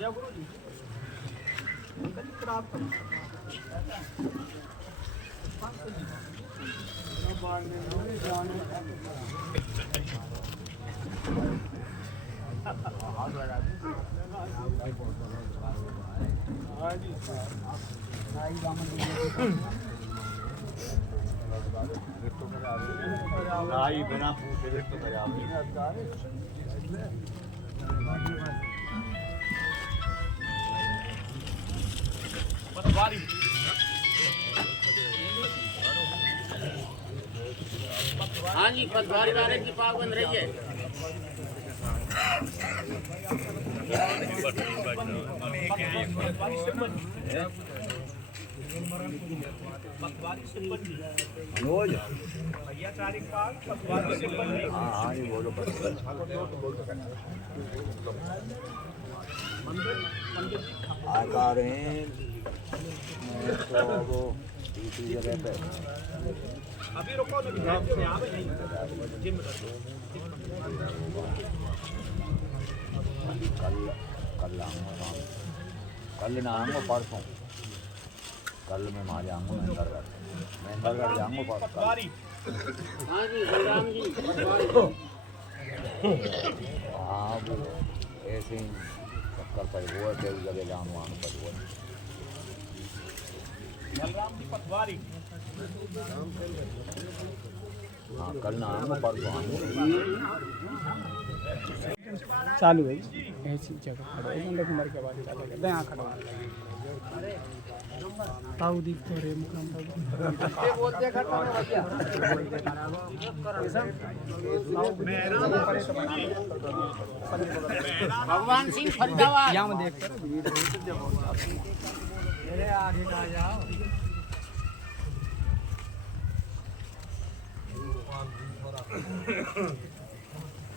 जाओ गुरु जी। बिना पूछे तो पटवारी हाँ जी, पटवारी वाले की पाव बन रही है। पटवारी सिब्बंदी रोज भैया तारीख पाल पटवारी सिब्बंदी। हाँ जी बोलो आकार हैं तो वो दूसरी जगह पे अभी रुको ना, नहीं जिम कल आऊँगा कल ना आऊँगा परसों। कल मैं वहाँ जाऊँगा महेंद्रगढ़ जाऊँगा पटवारी। हाँ जी बलराम जी पटवारी। हाँ वो ऐसे ही चक्कर पर वो है कई जगह जाऊँ वहाँ पर वो बलराम जी पटवारी। हाँ कल ना आऊँगा परसों आऊँगा। चालू है ऐसी जगह खड़ो एक कुमार के बाद चालू कर यहाँ खड़ो ताऊ दिख तो रे मुकाम ये बोलते खड़ा है भैया भगवान सिंह फरीदाबाद। यहाँ में देख कर मेरे आगे आ जाओ।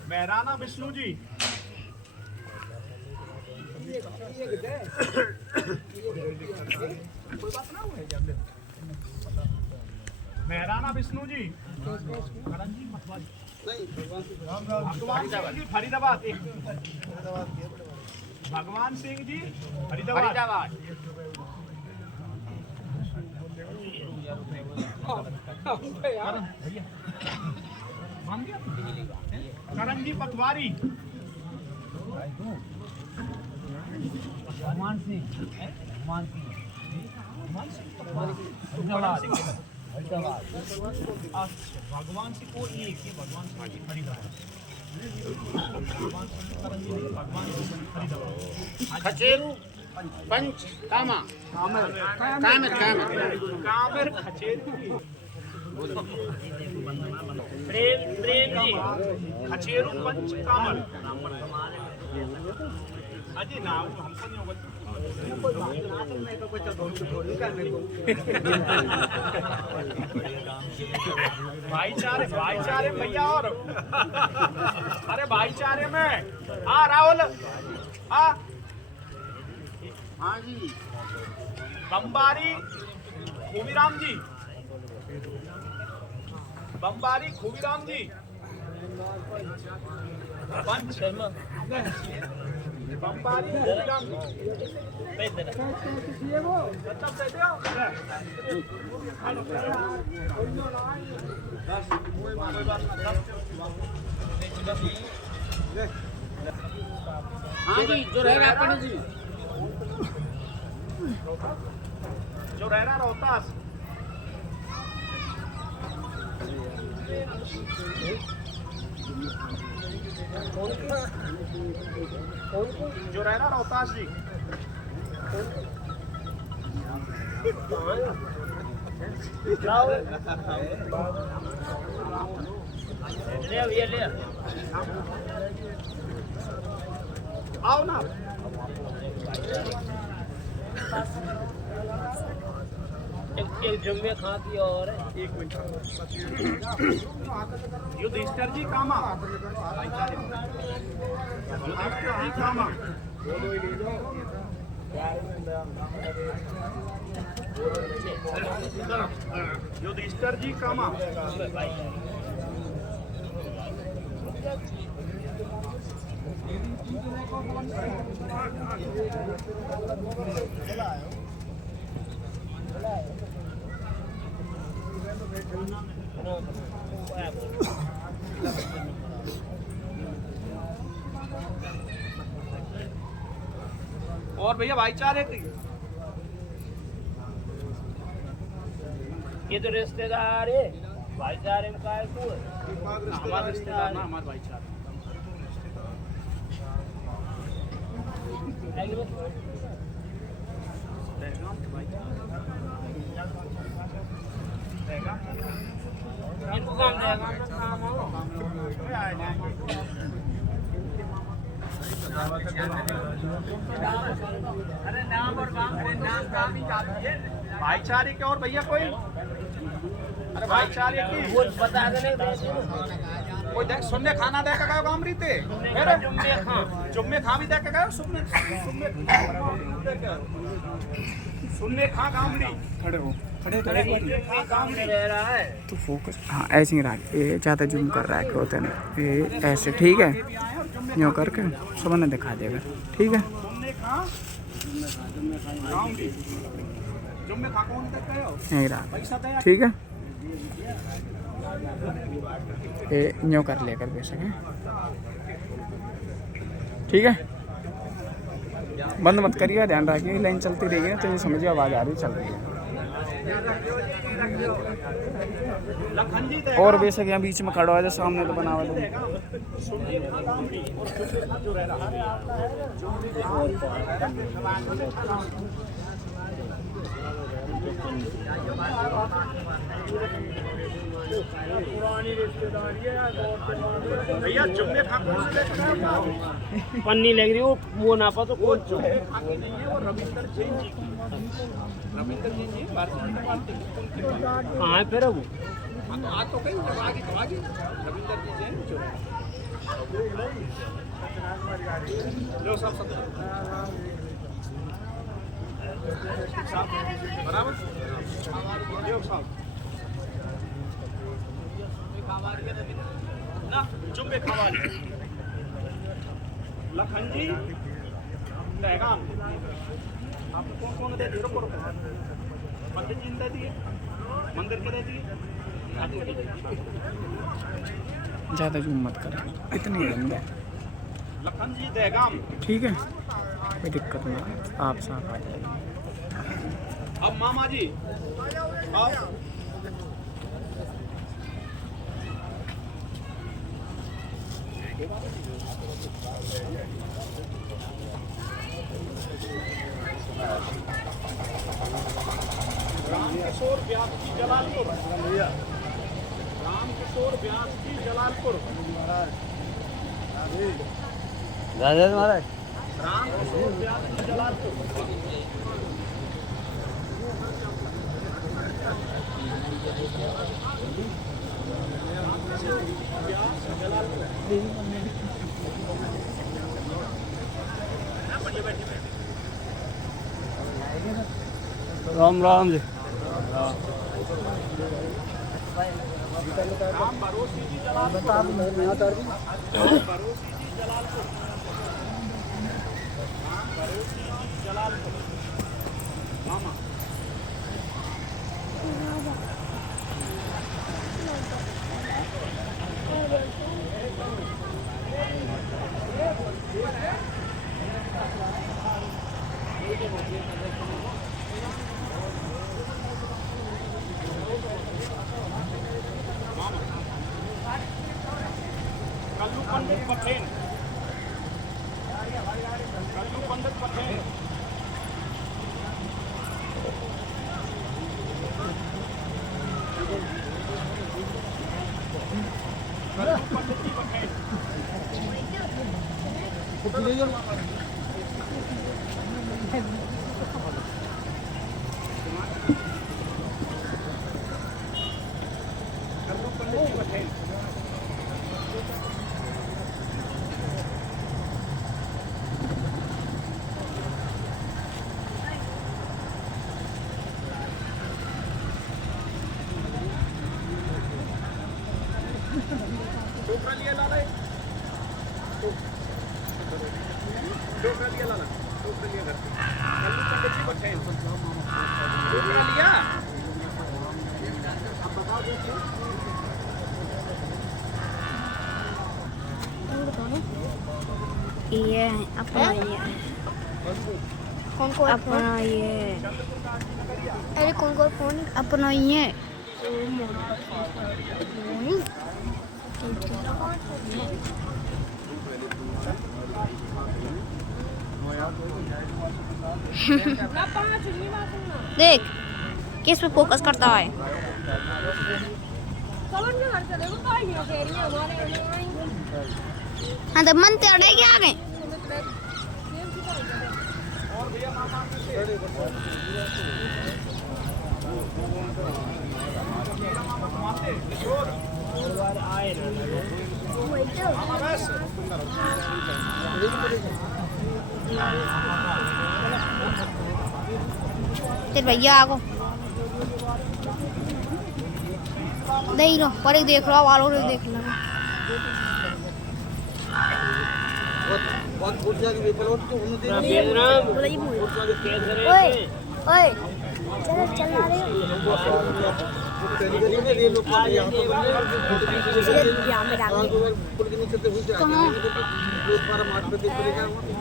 मेहराना विष्णु जी। मेहराना विष्णु जी। करण जी मतवारी भगवान सिंह जी फरीदाबाद। भगवान सिंह जी फरीदाबाद। करण जी पटवारी। भगवान सिंह भगवान सिंह को एक ही भगवान सिंह फरीदाबाद। खचेरू पंच कामा कामर खचेरू प्रेम जी खचेरू पंच कामर। अजी नाम हमको नहीं होगा। भाईचारे भैया। और अरे भाईचारे में राहुल हाँ जी बम्बारी खूबीराम जी। बम्बारी खूबीराम जी पंच बम्बारी खूबीराम जी। हाँ जी जो रहेगा पंडित जी। जो रहना रोहतास। जो रहना रोहतास जी। ले आओ ना। एक जुम्मे खाती और एक मिनट। युधिष्ठिर जी कामा। युधिष्ठिर जी कामा। युधिष्ठिर जी कामा। और भैया भाईचारे की ये तो रिश्तेदार है भाईचारे में का है तू हमारा रिश्तेदार ना हमारा भाईचारा इनको काम देगा काम हो अरे नाम और काम नाम काम ही काफी है भाईचारे के और भैया कोई अरे भाईचारे की वो बता देने कोई देख सुनने खाना दे के गयो काम रीते मेरे जुम्मे खा भी दे के गयो सुनने खा काम री खड़े हो खड़े खा काम नहीं रह रहा है तो फोकस हाँ ऐसे ही रख ये ज़्यादा जूम कर रहा है होते ना ये ऐसे ठीक है यूँ करके सब ने दिखा देगा ठीक है सुनने खा काम री जुम्मे खा कौन दे गयो यहीं रहा पैसा दे ठीक है ये यूँ कर लेकर बेशक है ठीक है बंद मत करिए ध्यान रखिए लाइन चलती रही है तो ये समझिए आवाज़ आ रही चल रही है लखन जी दे और बेशक यहाँ बीच में खड़ा हो जाए सामने तो बना हुआ सुनने खा काम री और जुम्मे खा जो रह रहा पुरानी रिश्तेदारी है भैया जुम्मे खा कौन से दे गयो पन्नी लग रही वो ना पा तो कौन चो खाकी नहीं है वो रविंदर जैन जी की रविंदर जैन जी भारतीय कहाँ है फिर वो हाँ तो आज तो कहीं जब आगे तो आगे रविंदर जी जैन जो लो सब बराबर लो सब ना जुम्मे खवाली लखन जी पैगाम आपको कौन कौन दे दिए रुको पंडित जी ने दे दिए मंदिर के दे दिए ज़्यादा जूम मत कर इतनी गंदा लखन जी देगाम ठीक है कोई दिक्कत नहीं आप साफ आ जाएगा अब मामा जी अब राम किशोर व्यास की जलालपुर राम किशोर व्यास की जलालपुर महाराज राम किशोर व्यास की जलालपुर राम राम जी राम भरोसी जी जलालपुर राम भरोसी जी जलालपुर राम भरोसी जी जलालपुर मामा कल्लू पंडित पटेल कल्लू पंडित पटेल कल्लू पंडित जी पटेल कल्लू पंडित जी पटेल छोकरा लिए ला रहे लिया ये अपना ये कौन कौन अपना ये अरे कौन कौन फोन अपना ये देख किस पे फोकस करता है। हाँ तो मन तेरे क्या आ गए। तेरे भैया आगो देख लो पर एक देख लो वालों ने देख लो ओए ओए चल रहे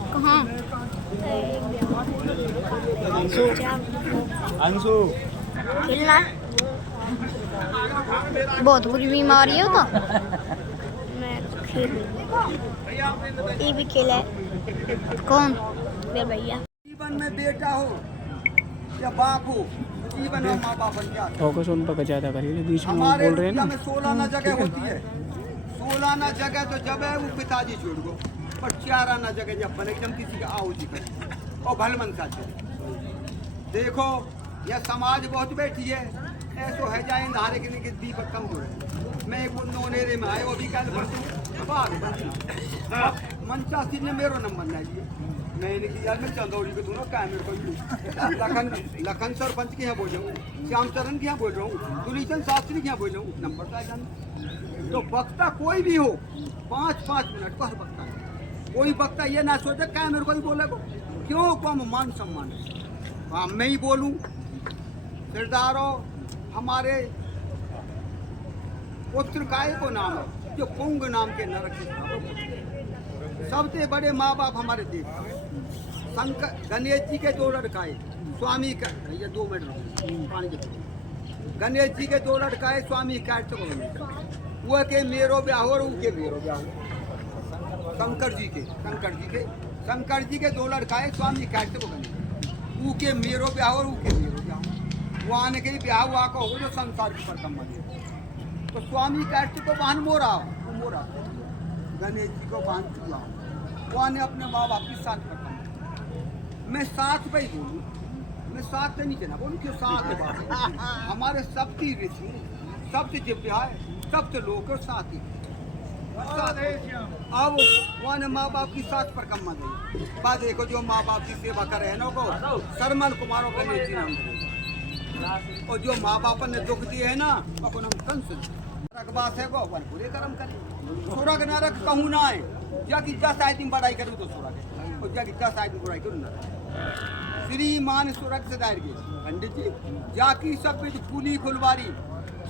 कहाँ अंशु खेलना बहुत बुरी बीमारी है वो तो। मैं खेल ये भी खेला है कौन मेरे भैया। जीवन में बेटा हो या बाप हो, जीवन में माँ बाप बन जाते। फोकस उन पर ज़्यादा करिए, बीच में हमारे बोल रहे हैं इंडिया ना। में 16 ना जगह होती है, 16 ना जगह तो जब है वो पिताजी छोड़ दो, पर 4 आना जगह जब बने एकदम किसी का आओ जी कर और भल मन सा चले। देखो यह समाज बहुत बैठी है, ऐसो है जाए धारे के दीपक कम हो रहे। मैं एक नोनेरे में आए वो भी कल परसों मंचा सिंह ने मेरो नंबर नहीं लिया। मैंने कि यार मैं चंदौड़ी पे दूँ क्या मेरे को लखन सरपंच के यहाँ बोल रहा हूँ, श्याम चरण के यहाँ बोल रहा हूँ, दुलीचंद शास्त्री के यहाँ बोल रहा हूँ, नंबर तो जान। तो वक्ता कोई भी हो 5-5 मिनट का हर वक्ता है। कोई वक्ता ये ना सोचे क्या मेरे को ही बोले को, क्यों कम मान सम्मान है। हाँ मैं ही बोलूँ सरदारों हमारे पुत्र काय को नाम है जो पुंग नाम के नरक सबसे बड़े माँ बाप हमारे देश शंकर गणेश जी के 2 लड़काए स्वामी का ये 2 मिनट पानी के गणेश जी के 2 लड़काए स्वामी कार्तिक वो के मेरो ब्याह और उनके मेरो ब्याह शंकर जी के 2 लड़काए स्वामी कार्तिक गणेश उके मेरो ब्याह और उके मेरो ब्याह वो आने के ब्याह हुआ को हो जो संसार के प्रथम बने। तो स्वामी कार्तिक को बहन मोरा गणेश जी को बहन चुका वो आने अपने माँ बाप की साथ प्रथम। मैं साथ पे ही बोलूँ, मैं साथ से नहीं कहना बोलूँ क्यों साथ है बात हमारे सबकी ऋषि सबसे जिव्या है सबसे लोग और साथ ही अब वो ने माँ बाप की साथ पर कम गई बात। देखो जो माँ बाप की सेवा कर रहे हैं ना को सरमल कुमारों का नेची नाम दे और जो माँ बाप ने दुख दिए है ना वो नाम कंस रखबास है को अपन पूरे कर्म करे। सुरग नरक कहूँ ना है जाकि 10 आदमी बड़ाई करूँ तो सुरग है और जाकि 10 आदमी बुराई करूँ नरक। श्रीमान सुरग से दायर गए पंडित जी जाकि सब फूली फुलवारी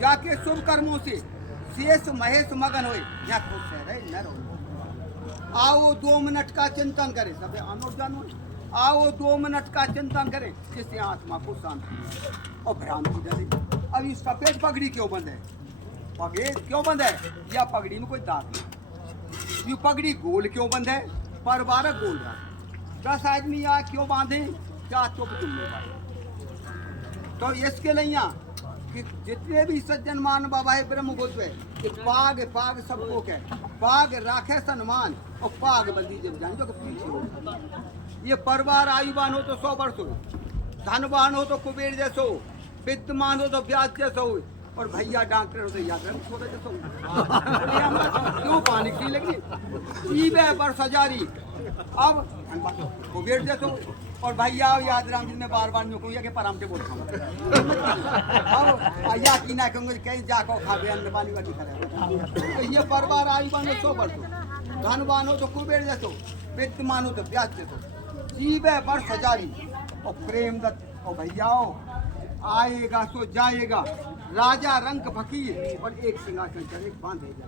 जाके शुभ कर्मों से शेष महेश मगन होए यहाँ खुश रहे न रहो। आओ 2 मिनट का चिंतन करें सब अनोट जानो आओ 2 मिनट का चिंतन करें जिससे आत्मा को शांति और भ्रांति डरे। अब ये सफेद पगड़ी क्यों बंद है, पगड़ी क्यों बंद है या पगड़ी में कोई दाग नहीं। ये पगड़ी गोल क्यों बंद है, परवारक गोल रहा 10 आदमी यहाँ क्यों बांधे क्या चुप जिम्मेदारी। तो इसके लिए यहाँ कि जितने भी सज्जन मान बाबा है ब्रह्म बुद्ध है कि पाग पाग सबको कह पाग राखे सम्मान और पाग बंदी जब जान जो पीछे हो। ये परिवार आयुवान हो तो 100 वर्ष हो, धनवान हो तो कुबेर जैसो, विद्यमान हो तो व्यास जैसो और भैया डॉक्टर हो तो याद छोटे जैसो। क्यों पानी की लगी जीवे पर सजारी अब कुबेर जैसो और भैया याद राम जी में बार न्यू कहूँ कि परामटे बोल खाऊँ अब या की ना कहूँगे कहीं जाको खावे अन्न पानी वाली करे। तो ये परिवार आयुवान हो 100 वर्ष, धनवान हो तो कुबेर जैसो, विद्यमान हो तो व्यास जैसो, जीवे पर सजारी और प्रेम दत्त और भैया आएगा तो जाएगा, राजा रंग फकीर और एक सिंहासन चढ़े बांधेगा।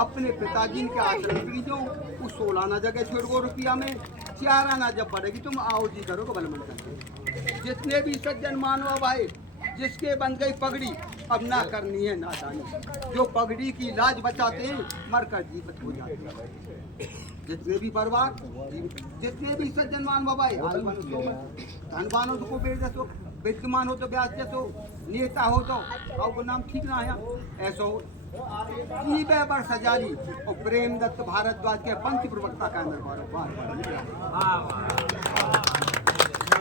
अपने पिताजी के आश्रम की जो उस 16 आना जगह छोड़ गो रुपया में 4 आना जब बढ़ेगी तुम आओ जी करो बल मन कर। जितने भी सज्जन मानव भाई जिसके बन गई पगड़ी अब ना करनी है नादानी, जो पगड़ी की लाज बचाते हैं मरकर जीवित हो जाते हैं। जितने भी परिवार जितने भी सज्जन मानव भाई धनवान हो तो बेच दो, विद्यमान हो तो ब्याज दो, नेता हो तो और नाम ठीक ना है ऐसा हो। बर सजारी और प्रेम दत्त भारद्वाज के पंच प्रवक्ता का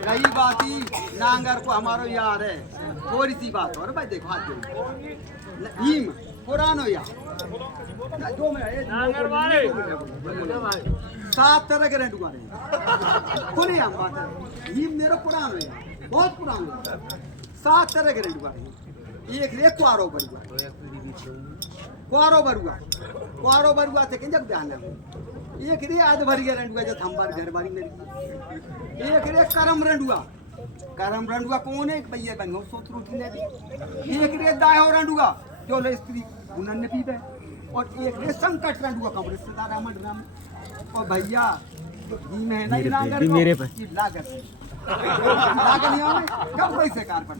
रही बात ही नांगर को हमारो यार है, थोड़ी सी बात और भाई देखो हाथ नीम पुरानो यार जो मैं 7 तरह के रेंटुआ रहे खुले हम बात है। नीम मेरा पुरानो है, बहुत पुरानो 7 तरह के रेंटुआ रहे। एक रे क्वारो बरुआ से किंजक ध्यान है। एक रे आध भर गया रंडुआ जो थंबर घर बारी मेरी। एक रे करम रंडुआ कौन है भैया बन हो सोच रोटी ने दी। एक रे दायो रंडुआ जो ले स्त्री उन्हन ने पीबे, और एक रे संकट रंडुआ का रिश्तेदार अमन राम। और भैया जी में नहीं लागर मेरे पे लागत नहीं हो कब पैसे कार पर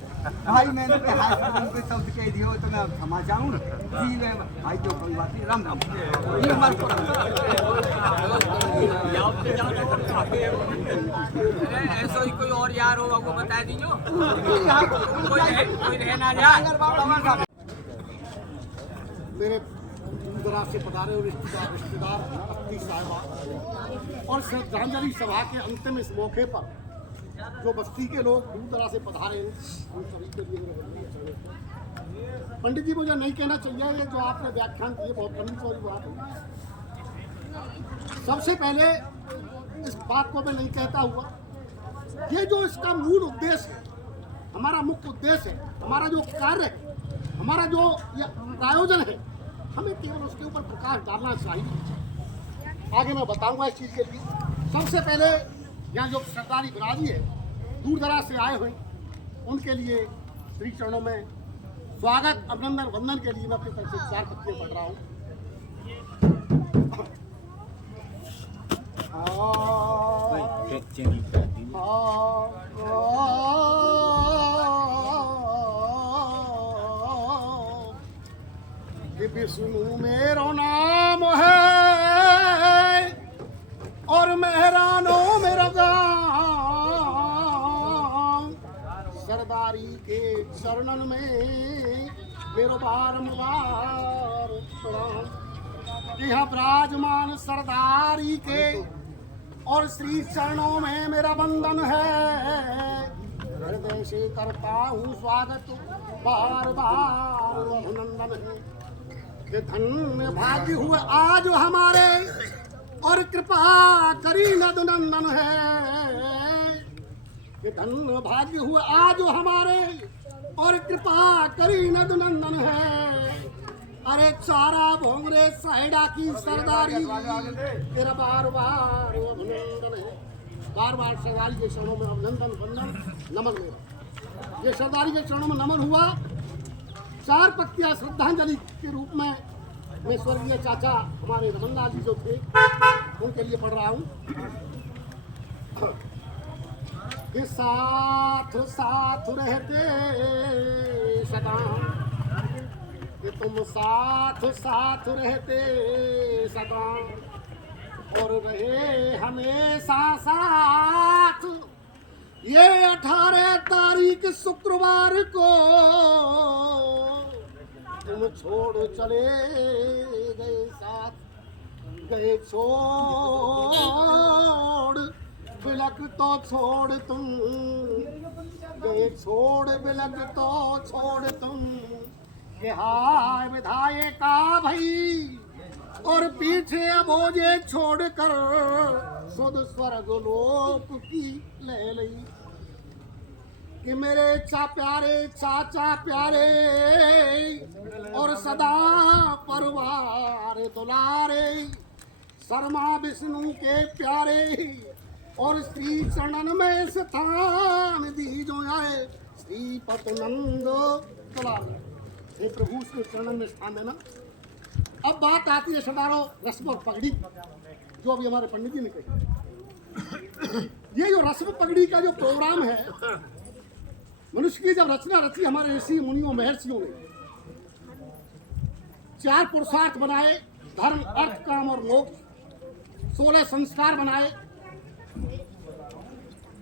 भाई मैंने पे हाथ पे शब्द कह दियो तो मैं क्षमा चाहूं जी में भाई जो कोई बात नहीं राम ये हमारे को ऐसा ही कोई और यार होगा वो बता दीजिए, कोई रहना जाए। मेरे दूर से पधारे और रिश्तेदार अख्ती साहिबा और श्रद्धांजलि सभा के अंतिम इस मौके पर जो बस्ती के लोग दूर दराज से पधारे उन सभी के लिए मेरे पंडित जी मुझे नहीं कहना चाहिए, ये जो आपने व्याख्यान किए बहुत लंबी चौड़ी बात है। सबसे पहले इस बात को मैं नहीं कहता हुआ, ये जो इसका मूल उद्देश्य है, हमारा मुख्य उद्देश्य है, हमारा जो कार्य है, हमारा जो प्रायोजन है, हमें केवल उसके ऊपर प्रकाश डालना चाहिए। आगे मैं बताऊंगा इस चीज़ के लिए। सबसे पहले यहाँ जो सरदारी बिराजी है दूर दराज से आए हुए उनके लिए श्री चरणों में स्वागत अभिनंदन वंदन के लिए मैं अपनी तरफ से 4 पत्तियाँ पढ़ रहा हूँ। विष्णु मेरो नाम है और मेहरानो मेरा गाँव, सरदारी के चरणन में मेरो बारंबार प्रणाम। यहाँ विराजमान सरदारी के और श्री चरणों में मेरा वंदन है। हृदय से करता हूँ स्वागत, बार बार अभिनंदन है। कि धन्य भाग्य हुए आज हमारे और कृपा करी नंदन है। कि धन्य भाग्य हुए आज हमारे और कृपा करी नंदन है। अरे चारा भोंगरे साइडा की सरदारी तेरा बार बार अभिनंदन है। बार बार सरदारी के चरणों में अभिनंदन वंदन नमन मेरा। ये सरदारी के चरणों में नमन हुआ। 4 पत्तियां श्रद्धांजलि के रूप में मैं स्वर्गीय चाचा हमारे रमनलाल जी जो थे उनके लिए पढ़ रहा हूँ। कि साथ साथ रहते सदा, कि तुम साथ साथ रहते सदा और रहे हमेशा साथ। ये 18 तारीख शुक्रवार को तुम छोड़ चले गए साथ, गए छोड़ बिलक तो छोड़ तुम, गए छोड़ बिलक तो छोड़ तुम। कि हाय विधायका भई और पीछे अबोजे छोड़ कर सुध स्वर्ग लोक की ले लई। कि मेरे चाचा प्यारे और सदा परिवार दुलारे, शर्मा विष्णु के प्यारे और श्री चरणन में स्थान दी जो आए। श्रीपत नंद चला। हे प्रभु उसके चरणन में स्थान देना। अब बात आती है सरदारों रस्म और पगड़ी, जो अभी हमारे पंडित जी ने कही। ये जो रस्म पगड़ी का जो प्रोग्राम है, मनुष्य की जब रचना रची हमारे ऋषि मुनियों महर्षियों ने 4 पुरुषार्थ बनाए, धर्म अर्थ काम और मोक्ष, 16 संस्कार बनाए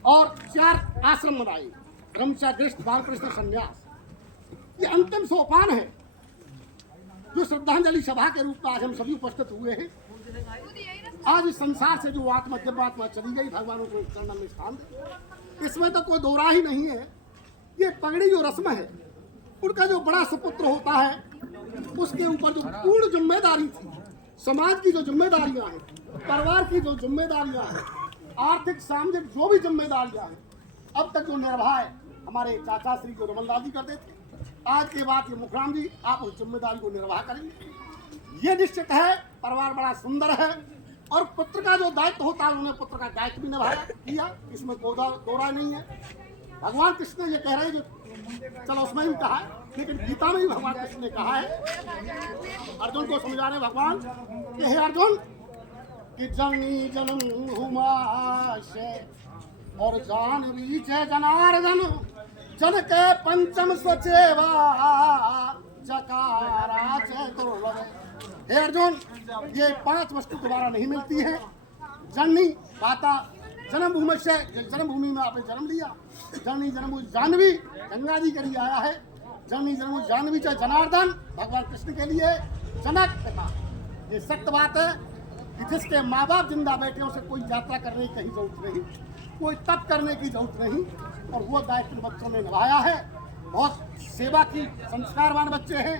और 4 आश्रम बनाए, ब्रह्मचर्य गृहस्थ वानप्रस्थ संन्यास। ये अंतिम सोपान है जो श्रद्धांजलि सभा के रूप में आज हम सभी उपस्थित हुए हैं। आज इस संसार से जो आत्मा जब आत्मा चली गई, भगवान को चरणों में स्थान दे, इसमें तो कोई दो राह ही नहीं है। ये पगड़ी जो रस्म है, उनका जो बड़ा सुपुत्र होता है, उसके ऊपर जो पूर्ण जिम्मेदारी थी, समाज की जो जिम्मेदारियां हैं, परिवार की जो जिम्मेदारियां हैं, आर्थिक सामाजिक जो भी जिम्मेदारियां हैं, अब तक जो निर्वाह हमारे चाचा श्री जो रमन लाल जी करते थे, आज के बाद ये मुखराम जी आप उस जिम्मेदारी को निर्वाह करेंगे। ये निश्चित है, परिवार बड़ा सुंदर है और पुत्र का जो दायित्व होता है, उन्होंने पुत्र का दायित्व भी निभाया किया, इसमें कोई दो राय नहीं है। भगवान कृष्ण ये कह रहे हैं, जो चलो उसमें भी कहा है, लेकिन गीता में भी भगवान कृष्ण ने कहा है, अर्जुन को समझा रहे भगवान कि हे अर्जुन कि जननी जन्म हुमाशे और जानवी जय जनार्दन जन के पंचम स्वचेवा जकारा जय दुर्लभ। हे अर्जुन, ये 5 वस्तु दोबारा नहीं मिलती है। जननी माता, जन्मभूमि से जन्मभूमि में आपने जन्म लिया, जननी जन्म जानवी गंगा जी के लिए आया है, जननी जन्म जानवी जय जनार्दन भगवान कृष्ण के लिए जनक पिता। ये सत्य बात है कि जिसके माँ बाप जिंदा बैठे उसे कोई यात्रा करने की कहीं जरूरत नहीं, कोई तप करने की जरूरत नहीं, और वो दायित्व बच्चों ने निभाया है। बहुत सेवा की संस्कारवान बच्चे हैं,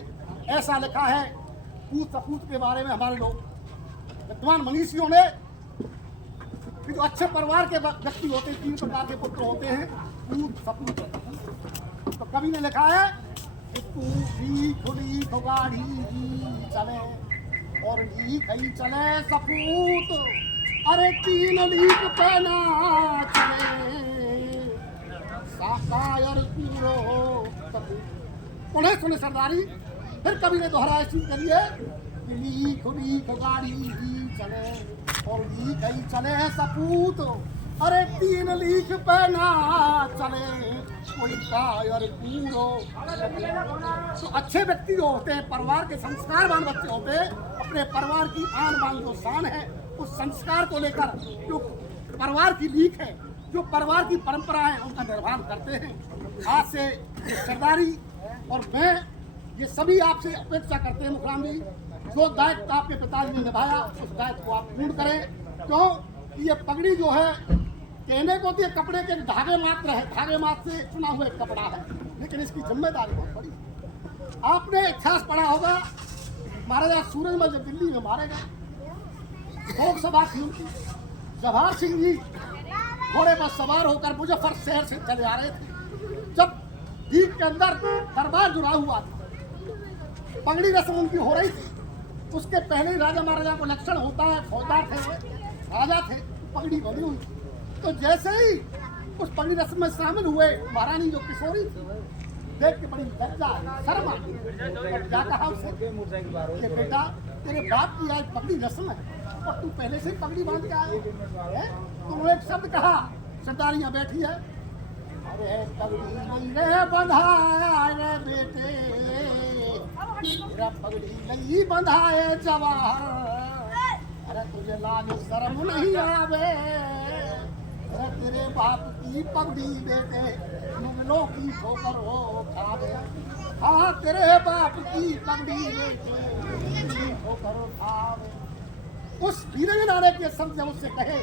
ऐसा लिखा है पूत सपूत के बारे में हमारे लोग विद्वान मनीषियों ने कि जो अच्छे परिवार के व्यक्ति होते हैं, 3 प्रकार के पुत्र होते हैं, पूत सपूत। तो कवि ने लिखा है कि पूती खुली खुगाड़ी चले और लीक ही चले सपूत, अरे 3 लीक पे ना चले साकायर पूरो सपूत। उन्हें सुने सरदारी, फिर कवि ने दोहराया चीज करिए, लीक लीक गाड़ी चले और लीक ही चले सपूत, अरे 3 लीक पे ना चले कोई कायर पूरो। तो अच्छे व्यक्ति जो होते हैं, परिवार के संस्कारवान बच्चे होते हैं, अपने परिवार की आन बान जो शान है, उस संस्कार को लेकर जो परिवार की लीक है, जो परिवार की परंपरा है, उनका निर्वहन करते हैं। आज से सरदारी और मैं ये सभी आपसे अपेक्षा करते हैं मुखराम जी, जो दायित्व आपके पिताजी ने निभाया उस दायित्व को आप पूर्ण करें। क्यों कि ये पगड़ी जो है, कहने को तो ये कपड़े के धागे मात्र है, धागे मात्र से चुना हुआ एक कपड़ा है, लेकिन इसकी जिम्मेदारी बहुत बड़ी है। आपने इतिहास पढ़ा होगा, महाराजा सूरजमल जब दिल्ली में मारे गए, लोक सभा थी उनकी, जवाहर सिंह जी घोड़े पर सवार होकर मुजफ्फर शहर से चले आ रहे थे। जब दीप के अंदर दरबार जुड़ा हुआ था, पगड़ी रस्म उनकी हो रही थी, उसके पहले ही राजा महाराजा को लक्षण होता है, फौजदार थे, राजा थे, पगड़ी बनी हुई थी। तो जैसे ही उस पगड़ी रस्म में शामिल हुए, महारानी जो किशोरी थी, देख के बड़ी लज्जा शर्म आ गई और क्या कहा उसे कि बेटा तेरे बाप की आज पगड़ी रस्म है और तू पहले से ही पगड़ी बांध के आया है। तो उन्होंने एक शब्द कहा, सरदारियां बैठी है, अरे पगड़ी नहीं रे बंधाए रे बेटे, तेरा पगड़ी नहीं बंधाए जवाहर, अरे तुझे लाज शर्म नहीं आवे, अरे तेरे बाप की पगड़ी बेटे जुमलों की ठोकर हो खावे। हाँ तेरे बाप की पगड़ी बेटे ठोकर हो खावे। उस वीरंगना ने के शब्द जब उससे कहे,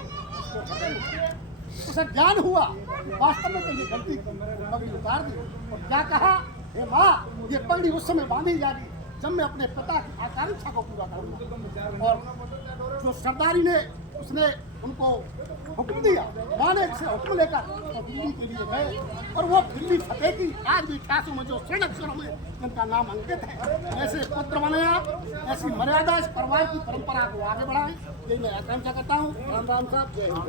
उसे ज्ञान हुआ वास्तव में तो ये गलती पगड़ी उतार दी। और क्या कहा, हे माँ ये पगड़ी उस समय बांधी जाएगी जब मैं अपने पिता की आकांक्षा को पूरा करूँगा। और जो सरदारी ने उसने उनको हुक्म दिया, माँ ने से हुक्म लेकर तो दिल्ली के लिए गए और वो दिल्ली फतेह की आज भी इतिहासों में जो स्वर्ण अक्षरों में जिनका नाम अंकित है, ऐसे पुत्र बने आप, ऐसी मर्यादा इस परिवार की परंपरा को आगे बढ़ाएं, यही मैं आकांक्षा करता हूँ। राम राम साहब, जय हिंद।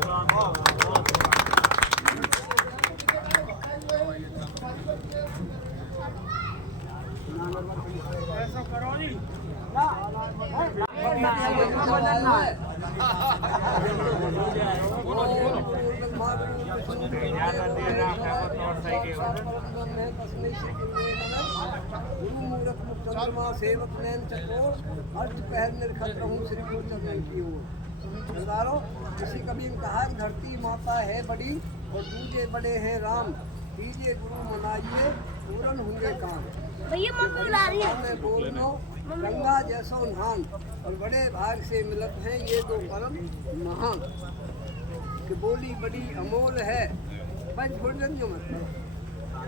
सेवक नैन चकोर अर्थ पहल निर्खत रहूं श्री गुरु चरण की ओर। सरदारों, किसी कभी कहा धरती माता है बड़ी और दूजे बड़े हैं राम, कीजिए गुरु मनाइए पूरन होंगे काम। भैया मम्मी बुला रही है। मैं बोल लो गंगा जैसो नान और बड़े भाग से मिलत हैं ये दो परम महान। कि बोली बड़ी अमोल है, बस भोजन जो मतलब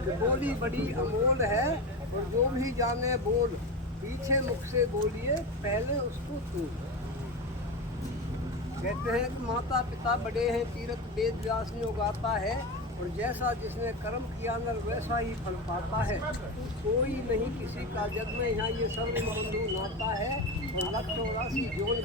कि बोली बड़ी अमोल है और जो भी जाने बोल पीछे मुख से बोलिए पहले उसको सुन। कहते हैं कि माता पिता बड़े हैं तीर्थ वेद व्यास ने उगाता है और जैसा जिसने कर्म किया नर वैसा ही फल पाता है। कोई नहीं किसी का जग में यहाँ ये सर्व बंधु नाता है और 184 जोन